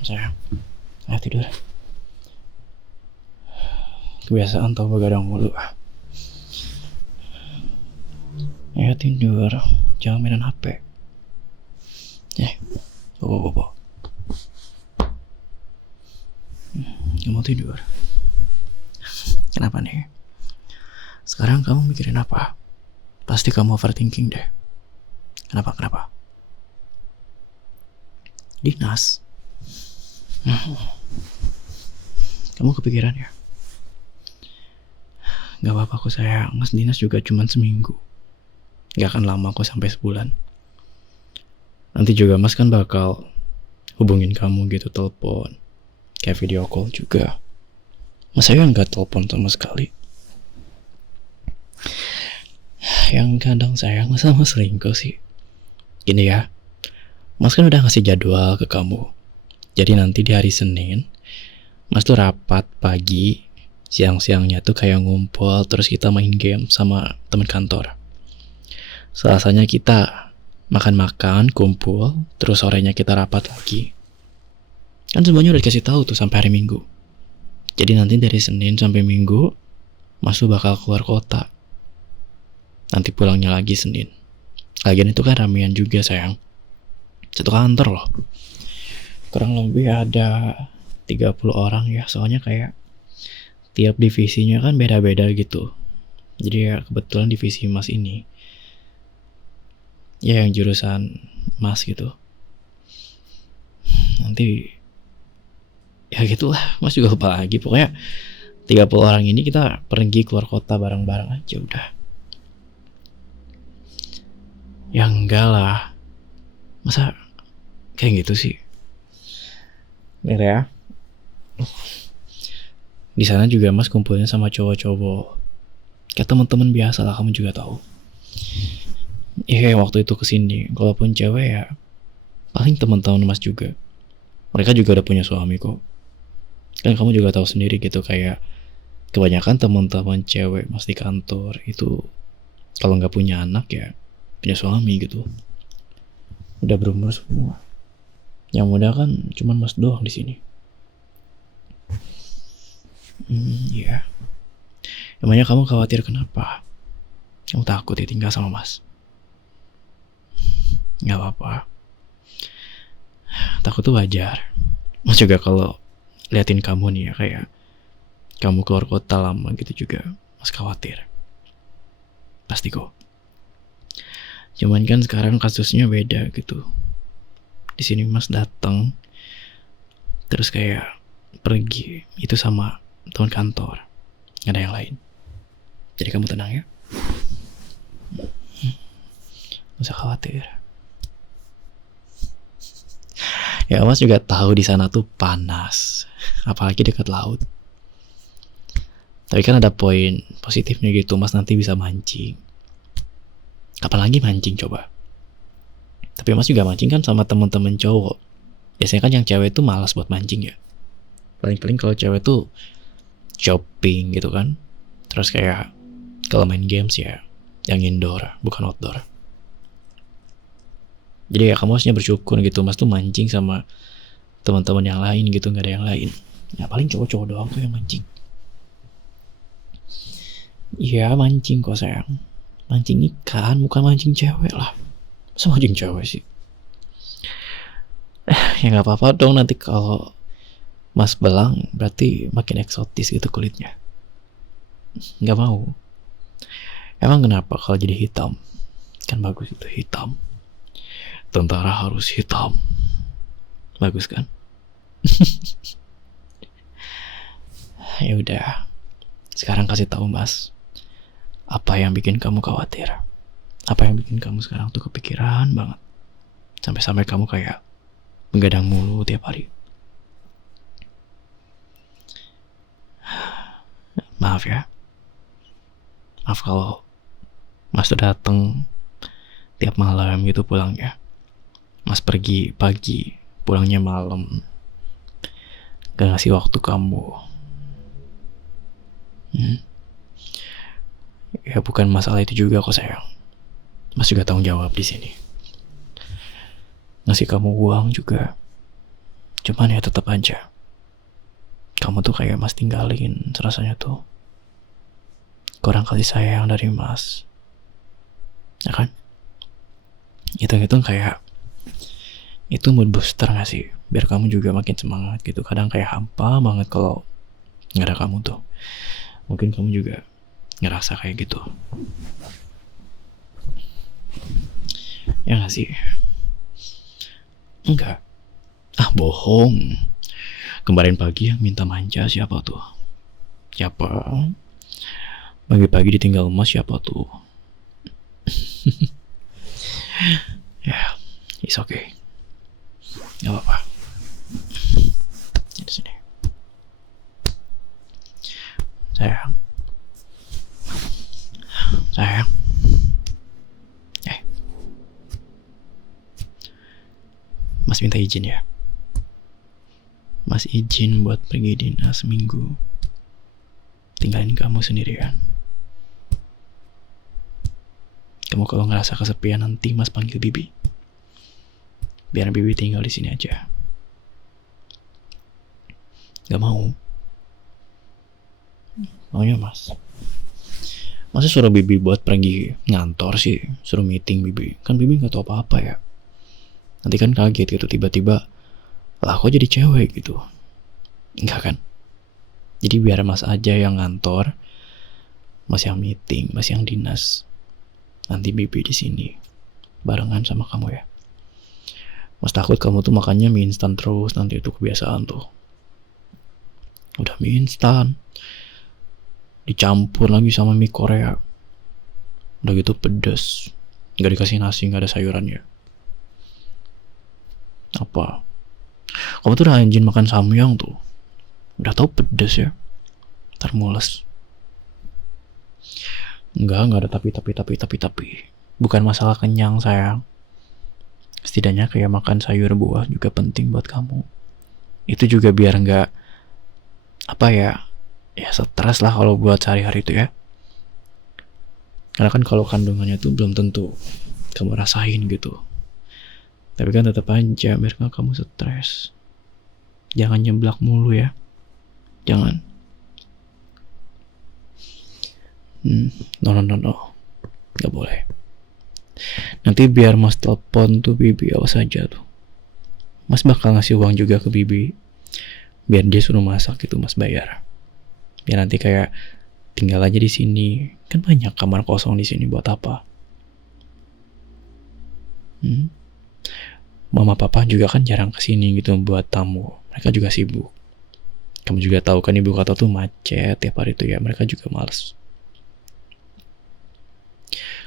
Sayang, ayo tidur. Kebiasaan tau begadang mulu. Ayo tidur, jangan mainan HP. Bobo. Kamu tidur. Kenapa nih? Sekarang kamu mikirin apa? Pasti kamu overthinking deh. Kenapa? Dinas. Kamu kepikiran ya? Gak apa-apa kok sayang, Mas Dinas juga cuma seminggu. Gak akan lama kok, sampai sebulan. Nanti juga Mas kan bakal hubungin kamu gitu, telepon, kayak video call juga. Mas saya gak telepon sama sekali. Yang kadang sayang, masa Mas selingkuh sih? Gini ya, Mas kan udah ngasih jadwal ke kamu. Jadi nanti di hari Senin Mas tuh rapat pagi, siang-siangnya tuh kayak ngumpul, terus kita main game sama teman kantor. Selasanya kita makan-makan, kumpul, terus sorenya kita rapat lagi. Kan semuanya udah dikasih tahu tuh sampai hari Minggu. Jadi nanti dari Senin sampai Minggu Mas tuh bakal keluar kota. Nanti pulangnya lagi Senin. Lagian itu kan ramean juga sayang. Satu kantor loh. Kurang lebih ada 30 orang ya. Soalnya kayak tiap divisinya kan beda-beda gitu. Jadi ya kebetulan divisi Mas ini ya yang jurusan Mas gitu. Nanti ya gitulah, Mas juga lupa lagi. Pokoknya 30 orang ini kita pergi keluar kota bareng-bareng aja udah. Ya enggak lah, masa kayak gitu sih? Bener ya. Di sana juga Mas kumpulnya sama cowok-cowok. Kayak teman-teman biasa lah, kamu juga tahu. Iya, waktu itu kesini, kalaupun cewek ya paling teman-teman Mas juga. Mereka juga udah punya suami kok. Kan kamu juga tahu sendiri gitu, kayak kebanyakan teman-teman cewek Mas di kantor itu kalau nggak punya anak ya punya suami gitu. Udah berumur semua. Yang muda kan cuman Mas doang di sini. Iya. Emangnya kamu khawatir kenapa? Kamu takut ditinggal sama Mas? Gak apa-apa. Takut tuh wajar. Mas juga kalau liatin kamu nih ya, kayak kamu keluar kota lama gitu juga Mas khawatir. Pasti kok. Cuman kan sekarang kasusnya beda gitu. Di sini Mas datang terus kayak pergi itu sama teman kantor. Gak ada yang lain. Jadi kamu tenang ya. Gak usah khawatir. Ya Mas juga tahu di sana tuh panas, apalagi dekat laut. Tapi kan ada poin positifnya gitu, Mas nanti bisa mancing. Apalagi mancing coba. Tapi Mas juga mancing kan sama teman-teman cowok. Biasanya kan yang cewek tuh malas buat mancing ya. Paling-paling kalau cewek tuh shopping gitu kan. Terus kayak kalau main games ya yang indoor, bukan outdoor. Jadi ya kamu harusnya bersyukur gitu, Mas tuh mancing sama teman-teman yang lain gitu, nggak ada yang lain. Ya paling cowok-cowok doang tuh yang mancing. Iya mancing kok sayang. Mancing ikan, bukan mancing cewek lah. Masa mancing cewek sih? Ya nggak apa-apa dong, nanti kalau Mas belang berarti makin eksotis gitu kulitnya. Nggak mau. Emang kenapa kalau jadi hitam? Kan bagus itu hitam. Tentara harus hitam. Bagus kan? Ya udah. Sekarang kasih tahu Mas, apa yang bikin kamu khawatir? Apa yang bikin kamu sekarang tuh kepikiran banget? Sampai-sampai kamu kayak begadang mulu tiap hari. Maaf ya. Maaf kalau Mas tuh dateng tiap malam gitu pulangnya. Mas pergi pagi, pulangnya malam. Gak ngasih waktu kamu. Ya bukan masalah itu juga kok sayang. Mas juga tanggung jawab di sini. Ngasih kamu uang juga Cuman ya tetap aja, kamu tuh kayak Mas tinggalin, rasanya tuh kurang kasih sayang dari Mas, ya kan? Hitung-hitung kayak itu mood booster gak sih? Biar kamu juga makin semangat gitu. Kadang kayak hampa banget kalau nggak ada kamu tuh. Mungkin kamu juga ngerasa kayak gitu, ya gak sih? Enggak. Ah, bohong. Kemarin pagi yang minta manja siapa tuh? Siapa? Pagi-pagi ditinggal Mas siapa tuh? Ya, it's okay. Gak apa-apa. Di sini. Sayang. Sayang. Mas minta izin ya. Mas izin buat pergi dinas seminggu. Tinggalin kamu sendirian. Kamu kalau ngerasa kesepian nanti Mas panggil Bibi. Biar Bibi tinggal di sini aja. Gak mau? Maunya Mas. Masa suruh Bibi buat pergi ngantor sih? Suruh meeting Bibi. Kan Bibi gak tahu apa-apa ya. Nanti kan kaget gitu tiba-tiba, lah kok jadi cewek gitu. Enggak kan? Jadi biar Mas aja yang ngantor, Mas yang meeting, Mas yang dinas. Nanti Bibi di sini barengan sama kamu ya. Mas takut kamu tuh makannya mie instan terus, nanti itu kebiasaan tuh. Udah mie instan dicampur lagi sama mie Korea, udah gitu pedes, nggak dikasih nasi, nggak ada sayurannya. Apa? Kamu tuh udah rajin makan samyang tuh, udah tau pedes ya, ntar mules. Enggak ada tapi. Bukan masalah kenyang sayang. Setidaknya kayak makan sayur buah juga penting buat kamu. Itu juga biar nggak apa ya stres lah kalau buat sehari-hari itu ya. Karena kan kalau kandungannya tuh belum tentu kamu rasain gitu. Tapi kan tetap aja biar nggak kamu stres. Jangan nyeblak mulu ya. Jangan. No. Gak boleh. Nanti biar Mas telepon tuh Bibi, awas aja tuh. Mas bakal ngasih uang juga ke Bibi. Biar dia suruh masak gitu, Mas bayar. Biar nanti kayak tinggal aja di sini. Kan banyak kamar kosong di sini, buat apa? Mama papa juga kan jarang kesini gitu buat tamu. Mereka juga sibuk. Kamu juga tahu kan ibu kota tuh macet tiap hari itu ya. Mereka juga males.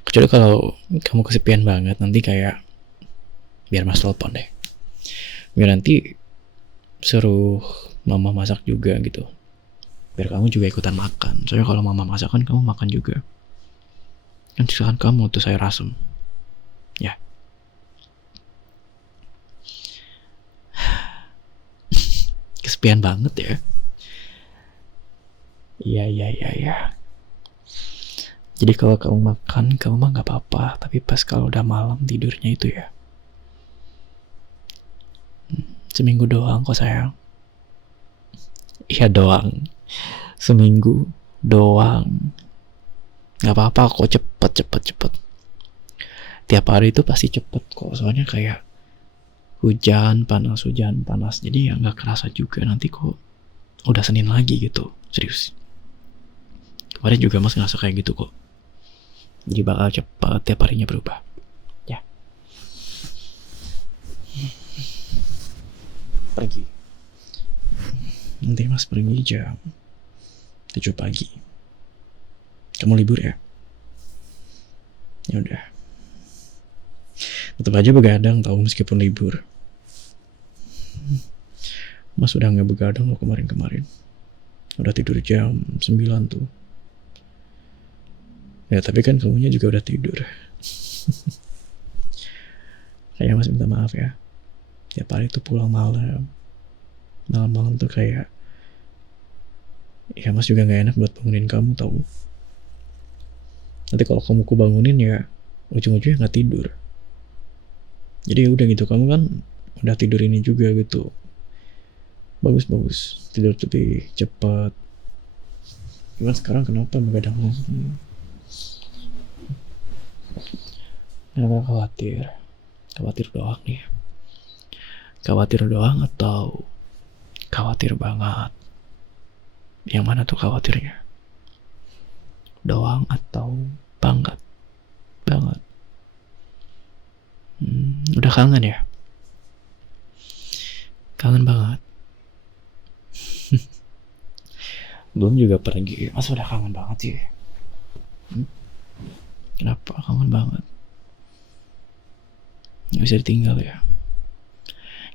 Kecuali kalau kamu kesepian banget, nanti kayak biar Mas telepon deh. Biar nanti suruh mama masak juga gitu. Biar kamu juga ikutan makan. Soalnya kalau mama masak kan kamu makan juga. Kan sisakan kamu tuh sayur asem. Ya. Kesepian banget ya. Iya. Jadi kalau kamu makan, kamu mah gak apa-apa. Tapi pas kalau udah malam tidurnya itu ya. Seminggu doang kok sayang. Iya doang. Seminggu doang. Gak apa-apa kok, cepet. Tiap hari itu pasti cepet kok. Soalnya kayak hujan panas. Jadi ya gak kerasa juga. Nanti kok udah Senin lagi gitu. Serius. Kemarin juga Mas ngerasa kayak gitu kok. Jadi bakal cepat tiap harinya berubah. Ya. Pergi. Nanti Mas pergi jam 7 pagi. Kamu libur ya? Ya udah. Tetap aja begadang tahu meskipun libur. Mas udah nggak begadang loh kemarin. Udah tidur jam 9 tuh. Ya tapi kan kamunya juga udah tidur. Kayak Mas minta maaf ya. Tiap hari tuh pulang malam tuh kayak ya Mas juga gak enak buat bangunin kamu tahu. Nanti kalau kamu bangunin ya ujung-ujungnya gak tidur. Jadi ya udah gitu, kamu kan udah tidur ini juga gitu. Bagus tidur lebih cepat. Cuman sekarang kenapa begadang lagi? Kenapa khawatir doang nih? Khawatir doang atau khawatir banget? Yang mana tuh khawatirnya? Doang atau banget? Udah kangen ya? Kangen banget. Belum juga pergi, masa udah kangen banget sih? Kenapa kangen banget? Gak bisa ditinggal ya?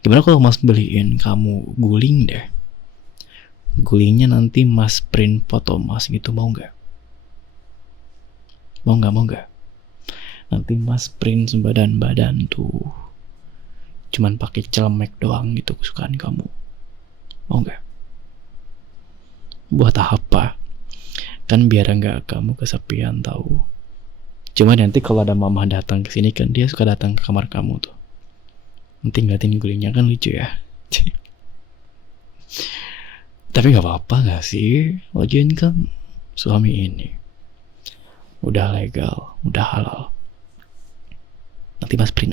Gimana kalau mas beliin kamu guling deh? Gulingnya nanti mas print foto mas gitu, mau gak? Mau gak? Nanti mas print sebadan-badan tuh, cuman pakai celemek doang gitu kesukaan kamu. Mau gak? Buat apa? Kan biar enggak kamu kesepian tahu. Cuma nanti kalau ada mama datang ke sini kan dia suka datang ke kamar kamu tuh. Nanti ngeliatin gulingnya kan lucu ya. Tapi nggak apa-apa nggak sih? Lagian kan suami ini udah legal, udah halal. Nanti mas print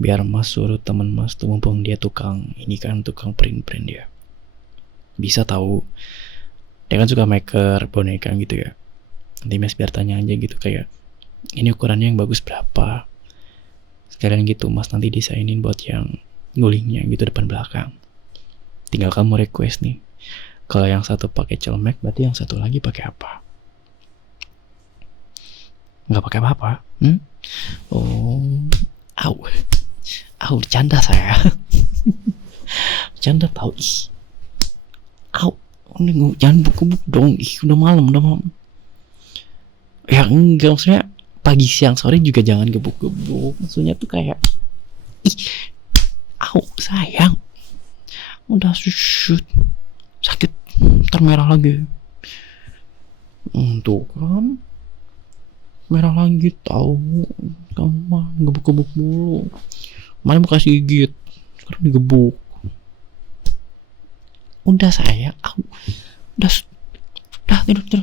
biar mas suruh temen mas tuh, mumpung dia tukang print dia. Bisa tahu, dia kan suka maker boneka gitu ya. Nanti mas biar tanya aja gitu, kayak ini ukurannya yang bagus berapa, sekalian gitu mas nanti desainin buat yang gulingnya gitu depan belakang. Tinggal kamu request nih, kalau yang satu pakai celemek berarti yang satu lagi pakai apa? Nggak pakai apa-apa? Bercanda saya. Bercanda tahu. Jangan buku-buku dong. Udah malam. Ya enggak, maksudnya pagi siang sore juga jangan gebuk-gebuk. Maksudnya tuh kayak sayang. Udah shoot. Sakit. Ntar merah lagi. Tuh kan. Merah lagi tahu. Kamu mah gebuk-gebuk mulu. Mana mau kasih gigit. Sekarang digebuk. Udah sayang. Udah tidur.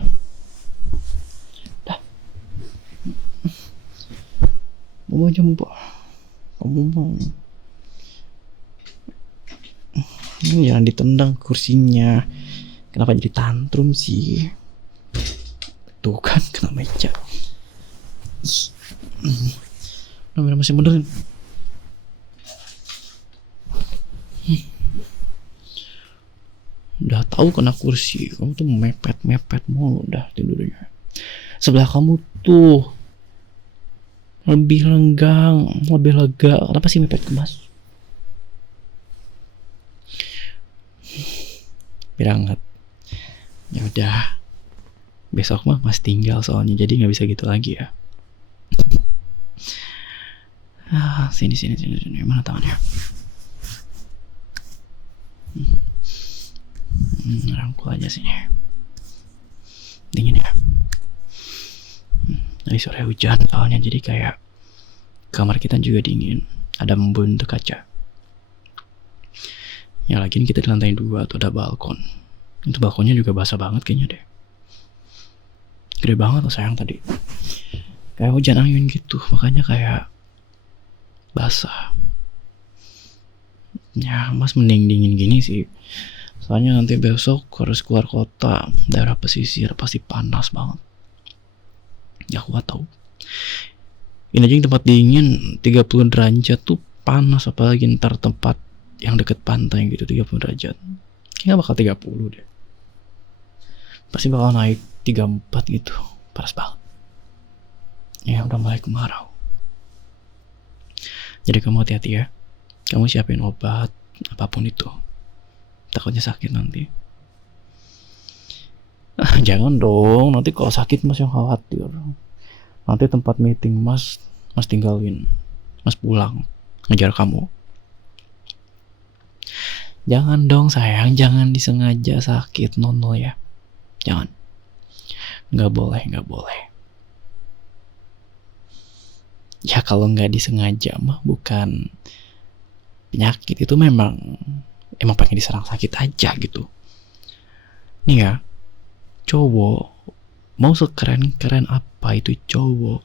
Dah. Mau aja mau. Kamu mau. Jangan ditendang kursinya. Kenapa jadi tantrum sih? Tuh kan kena meja. Namanya masih benerin. Udah tahu kena kursi, kamu tuh mepet mulu udah tidurnya. Sebelah kamu tuh lebih lenggang, lebih lega. Kenapa sih mepet ke mas? Birangat. Ya udah. Besok mah mas tinggal soalnya, jadi nggak bisa gitu lagi ya. Sini. Mana tangannya? Rangkul aja sini. Dingin ya. Tadi sore hujan soalnya, jadi kayak kamar kita juga dingin. Ada embun untuk kaca. Ya lagi kita di lantai 2 tuh ada balkon. Itu balkonnya juga basah banget kayaknya deh. Gede banget loh sayang tadi. Kayak hujan angin gitu, makanya kayak basah. Ya mas mending dingin gini sih. Soalnya nanti besok harus keluar kota, daerah pesisir pasti panas banget. Gak kuat tau. Ini aja tempat dingin 30 derajat tuh panas, apalagi ntar tempat yang deket pantai gitu 30 derajat. Kayaknya bakal 30 deh. Pasti bakal naik 34 gitu. Panas banget. Ya udah mulai kemarau. Jadi kamu hati-hati ya. Kamu siapin obat apapun itu. Takutnya sakit nanti. Jangan dong, nanti kalau sakit mas yang khawatir. Nanti tempat meeting mas tinggalin. Mas pulang ngejar kamu. Jangan dong sayang, jangan disengaja sakit nono ya. Jangan. Nggak boleh. Ya kalau nggak disengaja mah bukan penyakit, itu memang emang pengen diserang sakit aja gitu. Nih ya, cowok mau sekeren-keren apa itu cowok,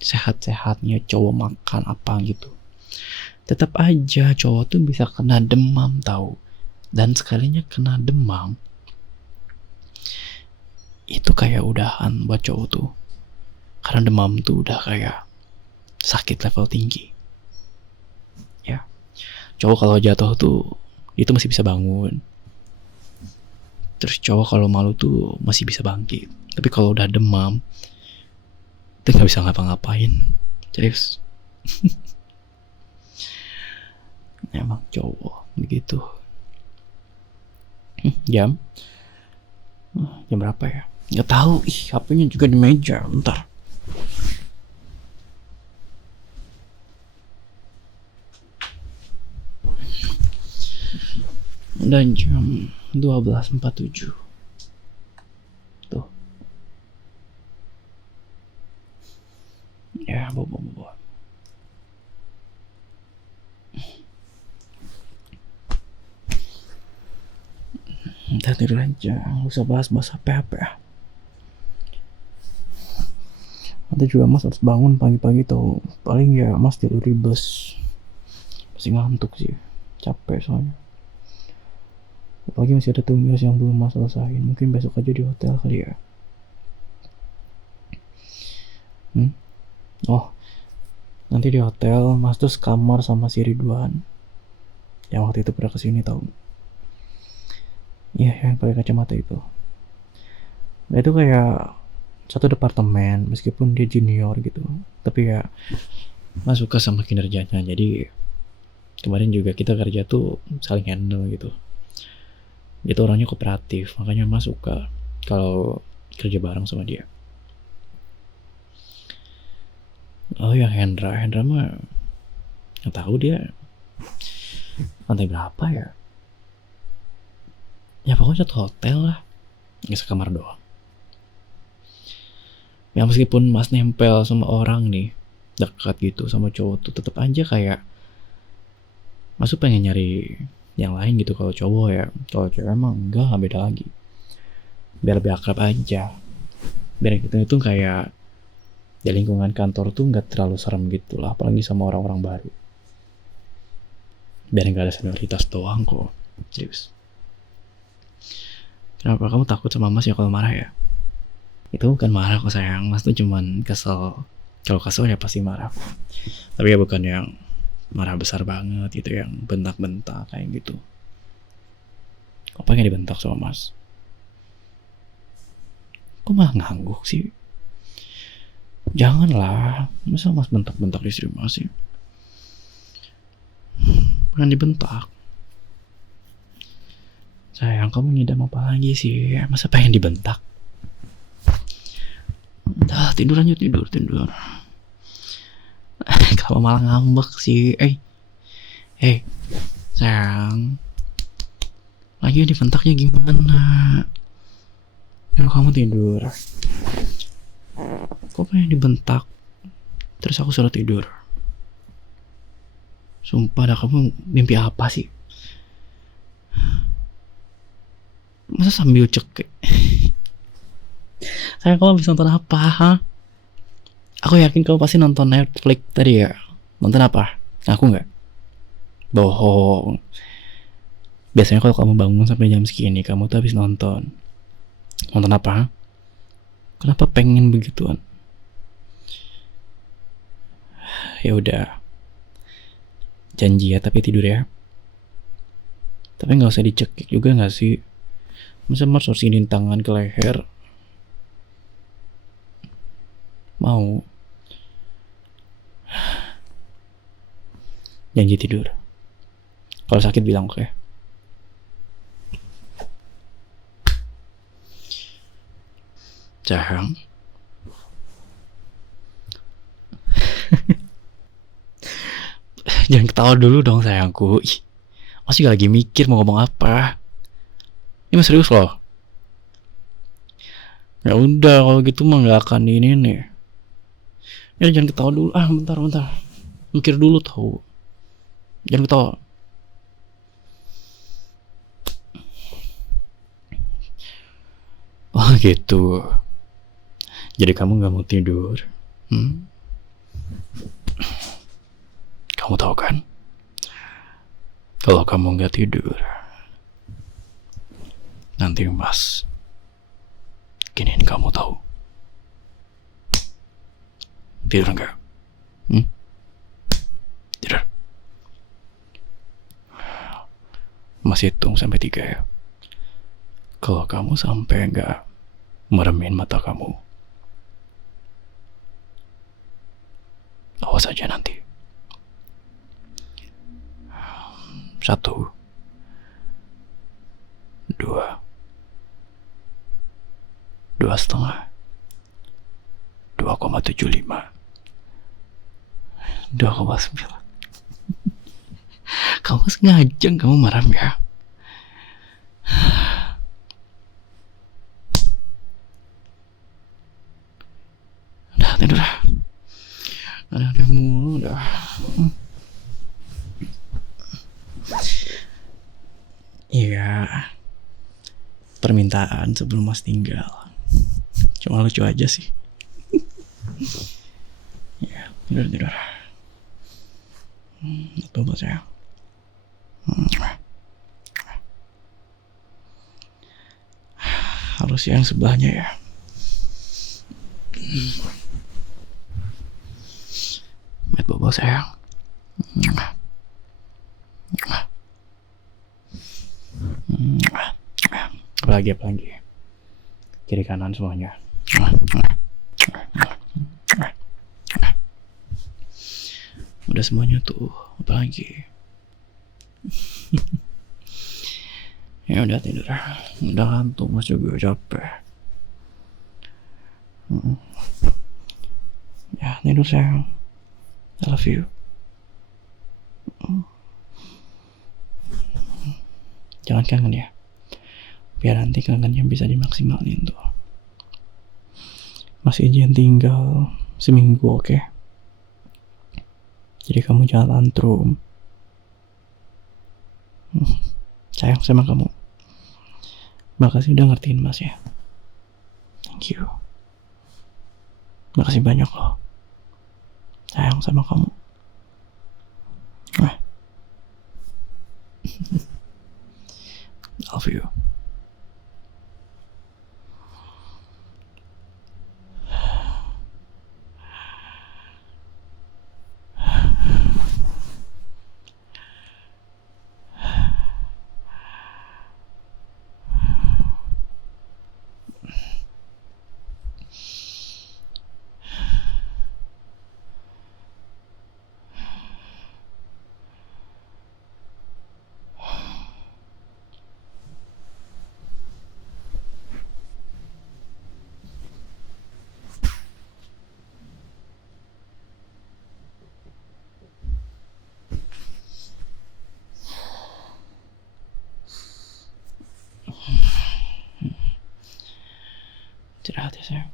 sehat-sehatnya cowok makan apa gitu, tetap aja cowok tuh bisa kena demam tahu. Dan sekalinya kena demam itu kayak udahan buat cowok tuh, karena demam tuh udah kayak sakit level tinggi ya. Cowok kalau jatuh tuh itu masih bisa bangun, terus cowok kalau malu tuh masih bisa bangkit, tapi kalau udah demam itu nggak bisa ngapa-ngapain, serius. Emang cowok begitu. Jam berapa ya, nggak tahu. HP-nya juga di meja, bentar. Udah jam 12.47 tuh ya. Bobo Ntar tidur aja, gak usah bahas-bahas HP ya. Nanti juga Mas harus bangun pagi-pagi tuh. Paling ya Mas tidur di bus, masih ngantuk sih, capek soalnya. Apalagi masih ada tugas yang belum Mas selesain. Mungkin besok aja di hotel kali ya. Oh, nanti di hotel Mas tuh sekamar sama si Ridwan yang waktu itu pernah kesini tau. Iya, yang pakai kacamata itu. Nah itu kayak satu departemen, meskipun dia junior gitu, tapi ya Mas suka sama kinerjanya. Jadi kemarin juga kita kerja tuh saling handle gitu. Dia tuh orangnya kooperatif, makanya Mas suka kalau kerja bareng sama dia. Oh yang Hendra mah nggak tahu dia lantai berapa ya. Ya pokoknya satu hotel lah, nggak sekamar doang. Ya meskipun Mas nempel sama orang nih, dekat gitu sama cowok tuh, tetap aja kayak Mas tuh pengen nyari yang lain gitu kalau cowok ya. Kalau cewek emang enggak, beda lagi. Biar lebih akrab aja, biar itu kayak di lingkungan kantor tuh nggak terlalu serem gitu lah, apalagi sama orang-orang baru. Biar nggak ada senioritas doang kok, serius. Kenapa kamu takut sama Mas ya kalau marah ya? Itu bukan marah kok sayang, Mas tuh cuman kesel. Kalau kesel ya pasti marah. Tapi ya bukan yang marah besar banget gitu, yang bentak-bentak kayak gitu. Kok pengen dibentak sama Mas? Kok malah ngangguk sih? Janganlah, masa Mas bentak-bentak istri Mas sih? Pengen dibentak. Sayang, kamu ngidam apa lagi sih? Masa pengen dibentak? Udah, tidur lanjut, tidur. Kalau malah ngambek sih. Sayang, lagi dibentaknya gimana? Kalau kamu tidur, kok pengen dibentak? Terus aku suruh tidur. Sumpah dah, kamu mimpi apa sih? Masa sambil cekek? Sayang, kamu habis nonton apa? Ha? Aku yakin kamu pasti nonton Netflix tadi ya. Nonton apa? Aku nggak? Bohong. Biasanya kalau kamu bangun sampai jam segini, kamu tuh habis nonton. Nonton apa? Ha? Kenapa pengen begituan? Ya udah. Janji ya, tapi tidur ya. Tapi nggak usah dicekik juga nggak sih? Masa Mas harus ingin tangan ke leher? Mau? Janji tidur. Kalau sakit bilang oke. Sayang. Jangan ketawa dulu dong sayangku. Mas juga lagi mikir mau ngomong apa. Ini mas serius loh. Ya udah kalau gitu mah nggak akan ini nih. Ya jangan ketawa dulu. Bentar. Mikir dulu tau. Jangan ketawa. Oh gitu. Jadi kamu gak mau tidur? Kamu tahu kan? Kalau kamu gak tidur, nanti Mas giniin kamu tahu. Tidur enggak? Tidur. Mas hitung sampai 3 ya. Kalau kamu sampai enggak meremin mata kamu, awas aja nanti. 1, 2, 2,5, 2,75, 2,9. Kamu sengaja kamu marah ya? Udah tidur. Udah mulu udah. Iya. Permintaan sebelum Mas tinggal. Cuma lucu aja sih. Ya, tidur. Betul buat saya. Harus yang sebelahnya ya. Met bobo sayang. Apalagi kiri kanan semuanya. Udah semuanya tuh. Apalagi ya udah tidur. Udah ngantuk, Mas juga capek. Ya tidur sayang. I love you. Jangan kangen ya. Biar nanti kangennya bisa dimaksimalin tuh. Masih izin tinggal seminggu, oke? Jadi kamu jangan tantrum. Sayang sama kamu. Makasih udah ngertiin Mas ya. Thank you. Makasih banyak loh. Sayang sama kamu. Love you. Istirahat ya sayang.